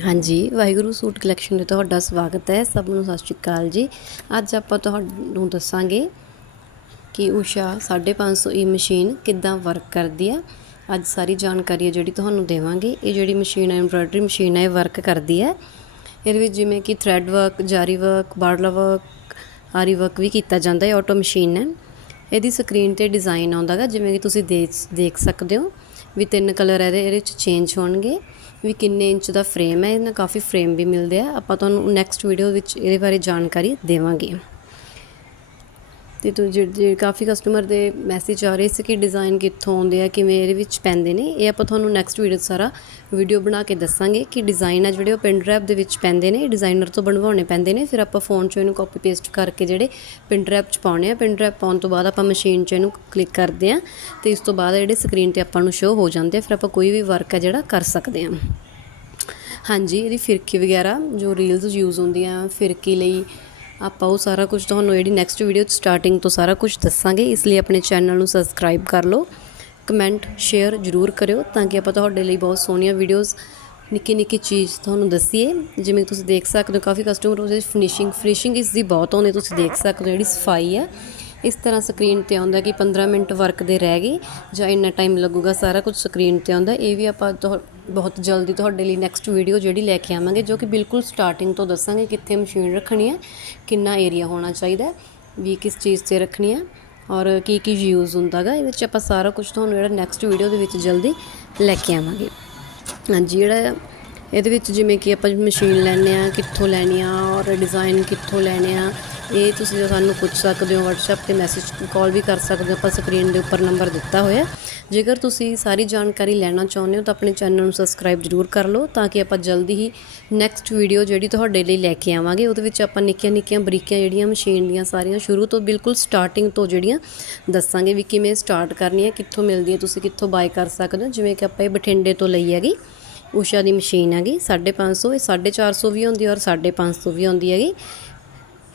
ਹਾਂਜੀ, Waheguru suit collection ਦੇ ਤੁਹਾਡਾ ਸਵਾਗਤ ਹੈ ਸਭ ਨੂੰ, ਸਤਿ ਸ਼੍ਰੀ ਅਕਾਲ ਜੀ। ਅੱਜ ਆਪਾਂ ਤੁਹਾਨੂੰ ਦੱਸਾਂਗੇ ਕਿ ਊਸ਼ਾ 550 ਈ ਮਸ਼ੀਨ ਕਿੱਦਾਂ ਵਰਕ ਕਰਦੀ ਆ। ਅੱਜ ਸਾਰੀ ਜਾਣਕਾਰੀ ਹੈ ਜਿਹੜੀ ਤੁਹਾਨੂੰ ਦੇਵਾਂਗੇ। ਇਹ ਜਿਹੜੀ ਮਸ਼ੀਨ ਹੈ ਐਮਬ੍ਰਾਇਡਰੀ ਮਸ਼ੀਨ ਹੈ ਇਹ ਵਰਕ ਕਰਦੀ ਹੈ ਇਹਦੇ ਵਿੱਚ ਜਿਵੇਂ ਕਿ thread work zari work border work aari work ਵੀ ਕੀਤਾ ਜਾਂਦਾ ਹੈ ਆਟੋ ਮਸ਼ੀਨ ਹੈ ਇਹਦੀ ਸਕਰੀਨ ਤੇ ਡਿਜ਼ਾਈਨ ਆਉਂਦਾਗਾ ਜਿਵੇਂ ਕਿ ਤੁਸੀਂ ਦੇਖ ਦੇਖ ਸਕਦੇ ਹੋ। ਵੀ ਤਿੰਨ ਕਲਰ ਇਹਦੇ ਇਹਦੇ 'ਚ ਚੇਂਜ ਹੋਣਗੇ। ਵੀ ਕਿੰਨੇ ਇੰਚ ਦਾ ਫਰੇਮ ਹੈ ਇਹਨਾਂ ਕਾਫੀ ਫਰੇਮ ਵੀ ਮਿਲਦੇ ਆ। ਆਪਾਂ ਤੁਹਾਨੂੰ ਨੈਕਸਟ ਵੀਡੀਓ ਵਿੱਚ ਇਹਦੇ ਬਾਰੇ ਜਾਣਕਾਰੀ ਦੇਵਾਂਗੇ। ਤੇ ਤੂੰ ਜਿਹੜੇ ਕਾਫੀ ਕਸਟਮਰ ਦੇ ਮੈਸੇਜ ਆ ਰਹੇ ਸੀ ਕਿ ਡਿਜ਼ਾਈਨ ਕਿੱਥੋਂ ਆਉਂਦੇ ਆ, ਕਿਵੇਂ ਇਹਦੇ ਵਿੱਚ ਪੈਂਦੇ ਨੇ, ਇਹ ਆਪਾਂ ਤੁਹਾਨੂੰ ਨੈਕਸਟ ਵੀਡੀਓ ਸਾਰਾ ਵੀਡੀਓ ਬਣਾ ਕੇ ਦੱਸਾਂਗੇ ਕਿ ਡਿਜ਼ਾਈਨ ਆ ਜਿਹੜੇ ਉਹ ਪਿਨ ਡਰਾਈਵ ਦੇ ਵਿੱਚ ਪੈਂਦੇ ਨੇ ਡਿਜ਼ਾਈਨਰ ਤੋਂ ਬਣਵਾਉਣੇ ਪੈਂਦੇ ਨੇ, ਫਿਰ ਆਪਾਂ ਫੋਨ 'ਚੋਂ ਇਹਨੂੰ ਕਾਪੀ ਪੇਸਟ ਕਰਕੇ ਜਿਹੜੇ ਪਿਨ ਡਰਾਈਵ 'ਚ ਪਾਉਣੇ ਆ ਪਿਨ ਡਰਾਈਵ ਪਾਉਣ ਤੋਂ ਬਾਅਦ ਆਪਾਂ ਮਸ਼ੀਨ 'ਚ ਇਹਨੂੰ ਕਲਿੱਕ ਕਰਦੇ ਆ ਤੇ ਇਸ ਤੋਂ ਬਾਅਦ ਜਿਹੜੇ ਸਕਰੀਨ ਤੇ ਆਪਾਂ ਨੂੰ ਸ਼ੋ ਹੋ ਜਾਂਦੇ ਆ, ਫਿਰ ਆਪਾਂ ਕੋਈ ਵੀ ਵਰਕ ਹੈ ਜਿਹੜਾ ਕਰ ਸਕਦੇ ਆ। ਹਾਂਜੀ, ਇਹਦੀ ਫਿਰਕੀ ਵਗੈਰਾ ਜੋ ਰੀਲਸ ਯੂਜ਼ ਹੁੰਦੀਆਂ, ਫਿਰਕੀ ਲਈ ਆਪਾਂ ਉਹ ਸਾਰਾ ਕੁਝ ਤੁਹਾਨੂੰ ਜਿਹੜੀ ਨੈਕਸਟ ਵੀਡੀਓ 'ਚ ਸਟਾਰਟਿੰਗ ਤੋਂ ਸਾਰਾ ਕੁਝ ਦੱਸਾਂਗੇ, ਇਸ ਲਈ ਆਪਣੇ ਚੈਨਲ ਨੂੰ ਸਬਸਕ੍ਰਾਈਬ ਕਰ ਲਓ। ਕਮੈਂਟ ਸ਼ੇਅਰ ਜ਼ਰੂਰ ਕਰਿਓ ਤਾਂ ਕਿ ਆਪਾਂ ਤੁਹਾਡੇ ਲਈ ਬਹੁਤ ਸੋਹਣੀਆਂ ਵੀਡੀਓਜ਼ ਨਿੱਕੀ ਨਿੱਕੀ ਚੀਜ਼ ਤੁਹਾਨੂੰ ਦੱਸੀਏ। ਜਿਵੇਂ ਤੁਸੀਂ ਦੇਖ ਸਕਦੇ ਹੋ, ਕਾਫੀ ਕਸਟਮਰ ਉਹਦੇ ਫਿਨਿਸ਼ਿੰਗ ਫਿਨਿਸ਼ਿੰਗ ਇਸ ਦੀ ਬਹੁਤ ਆਉਂਦੀ ਤੁਸੀਂ ਦੇਖ ਸਕਦੇ ਹੋ ਜਿਹੜੀ ਸਫ਼ਾਈ ਹੈ। ਇਸ ਤਰ੍ਹਾਂ ਸਕਰੀਨ ਤੇ ਆਉਂਦਾ ਕਿ 15 ਮਿੰਟ ਵਰਕ ਦੇ ਰਹਿ ਗਏ ਜਾਂ ਇੰਨਾ ਟਾਈਮ ਲੱਗੂਗਾ, ਸਾਰਾ ਕੁਝ ਸਕਰੀਨ ਤੇ ਆਉਂਦਾ। ਇਹ ਵੀ ਆਪਾਂ ਤੁਹਾ- ਬਹੁਤ ਜਲਦੀ ਤੁਹਾਡੇ ਲਈ ਨੈਕਸਟ ਵੀਡੀਓ ਜਿਹੜੀ ਲੈ ਕੇ ਆਵਾਂਗੇ, ਜੋ ਕਿ ਬਿਲਕੁਲ ਸਟਾਰਟਿੰਗ ਤੋਂ ਦੱਸਾਂਗੇ ਕਿੱਥੇ ਮਸ਼ੀਨ ਰੱਖਣੀ ਹੈ ਕਿੰਨਾ ਏਰੀਆ ਹੋਣਾ ਚਾਹੀਦਾ, ਵੀ ਕਿਸ ਚੀਜ਼ ਤੇ ਰੱਖਣੀ ਹੈ ਔਰ ਕੀ ਕੀ ਯੂਜ਼ ਹੁੰਦਾਗਾ ਇਹ ਵਿੱਚ ਆਪਾਂ ਸਾਰਾ ਕੁਝ ਤੁਹਾਨੂੰ ਜਿਹੜਾ ਨੈਕਸਟ ਵੀਡੀਓ ਦੇ ਵਿੱਚ ਜਲਦੀ ਲੈ ਕੇ ਆਵਾਂਗੇ। ਹਾਂਜੀ, ਜਿਹੜਾ ਇਹਦੇ ਵਿੱਚ ਜਿਵੇਂ ਕਿ ਆਪਾਂ ਮਸ਼ੀਨ ਲੈਂਦੇ ਆ ਕਿੱਥੋਂ ਲੈਣੀ ਆ ਔਰ ਡਿਜ਼ਾਈਨ ਕਿੱਥੋਂ ਲੈਣੇ ਆ, ਇਹ ਤੁਸੀਂ ਸਾਨੂੰ ਪੁੱਛ ਸਕਦੇ ਹੋ WhatsApp ਤੇ ਮੈਸੇਜ ਕਾਲ ਵੀ ਕਰ ਸਕਦੇ ਹੋ, ਆਪਾਂ ਸਕਰੀਨ ਦੇ ਉੱਪਰ ਨੰਬਰ ਦਿੱਤਾ ਹੋਇਆ ਜੇਕਰ ਤੁਸੀਂ ਸਾਰੀ ਜਾਣਕਾਰੀ ਲੈਣਾ ਚਾਹੁੰਦੇ ਹੋ ਤਾਂ ਆਪਣੇ ਚੈਨਲ ਨੂੰ ਸਬਸਕ੍ਰਾਈਬ ਜ਼ਰੂਰ ਕਰ ਲਓ ਤਾਂ ਕਿ ਆਪਾਂ ਜਲਦੀ ਹੀ ਨੈਕਸਟ ਵੀਡੀਓ ਜਿਹੜੀ ਤੁਹਾਡੇ ਲਈ ਲੈ ਕੇ ਆਵਾਂਗੇ, ਉਹਦੇ ਵਿੱਚ ਆਪਾਂ ਨਿੱਕੀਆਂ ਨਿੱਕੀਆਂ ਬਰੀਕੀਆਂ ਜਿਹੜੀਆਂ ਮਸ਼ੀਨ ਦੀਆਂ ਸਾਰੀਆਂ ਸ਼ੁਰੂ ਤੋਂ ਬਿਲਕੁਲ ਸਟਾਰਟਿੰਗ ਤੋਂ ਜਿਹੜੀਆਂ ਦੱਸਾਂਗੇ ਵੀ ਕਿਵੇਂ ਸਟਾਰਟ ਕਰਨੀ ਹੈ, ਕਿੱਥੋਂ ਮਿਲਦੀ ਹੈ, ਤੁਸੀਂ ਕਿੱਥੋਂ ਬਾਏ ਕਰ ਸਕਦੇ ਹੋ, ਜਿਵੇਂ ਕਿ ਆਪਾਂ ਇਹ ਬਠਿੰਡੇ ਤੋਂ ਲਈ ਹੈਗੀ। ਊਸ਼ਾ ਦੀ ਮਸ਼ੀਨ ਹੈਗੀ 550 ਇਹ 450 ਵੀ ਹੁੰਦੀ ਔਰ 550 ਵੀ ਹੁੰਦੀ ਹੈਗੀ।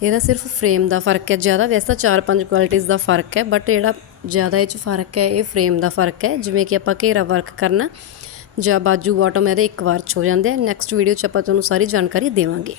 ਇਹਦਾ ਸਿਰਫ ਫਰੇਮ ਦਾ ਫ਼ਰਕ ਹੈ, ਜ਼ਿਆਦਾ ਵੈਸੇ ਤਾਂ ਚਾਰ ਪੰਜ ਕੁਆਲਿਟੀਜ਼ ਦਾ ਫ਼ਰਕ ਹੈ ਬਟ ਜਿਹੜਾ ਜ਼ਿਆਦਾ ਇਹ ਚ ਫ਼ਰਕ ਹੈ, ਇਹ ਫਰੇਮ ਦਾ ਫ਼ਰਕ ਹੈ। ਜਿਵੇਂ ਕਿ ਆਪਾਂ ਘੇਰਾ ਵਰਕ ਕਰਨਾ, ਜਾਂ ਬਾਜੂ ਬਾਟਮ ਇਹਦੇ ਇੱਕ ਵਾਰ ਚ ਹੋ ਜਾਂਦੇ ਆ। ਨੈਕਸਟ ਵੀਡੀਓ ਚ ਆਪਾਂ ਤੁਹਾਨੂੰ ਸਾਰੀ ਜਾਣਕਾਰੀ ਦੇਵਾਂਗੇ।